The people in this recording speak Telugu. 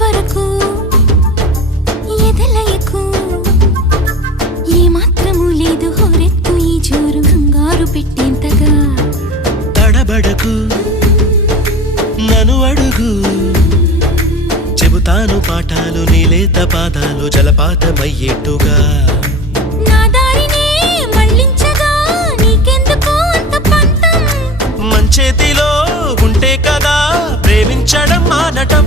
వరకు ఎదలయకు ఏ మాత్రము లేదు హోరెత్తు ఈ జోరు కంగారు పెట్టేంతగా తడబడకు నన్ను అడుగు చెబుతాను పాఠాలు నీలేత పాదాలు జలపాతమయ్యేట్టుగా నా దారినే మళ్ళించగా నీకెందుకు అంత పంతం మంచేతిలో ఉంటే కదా ప్రేమించడం మానటం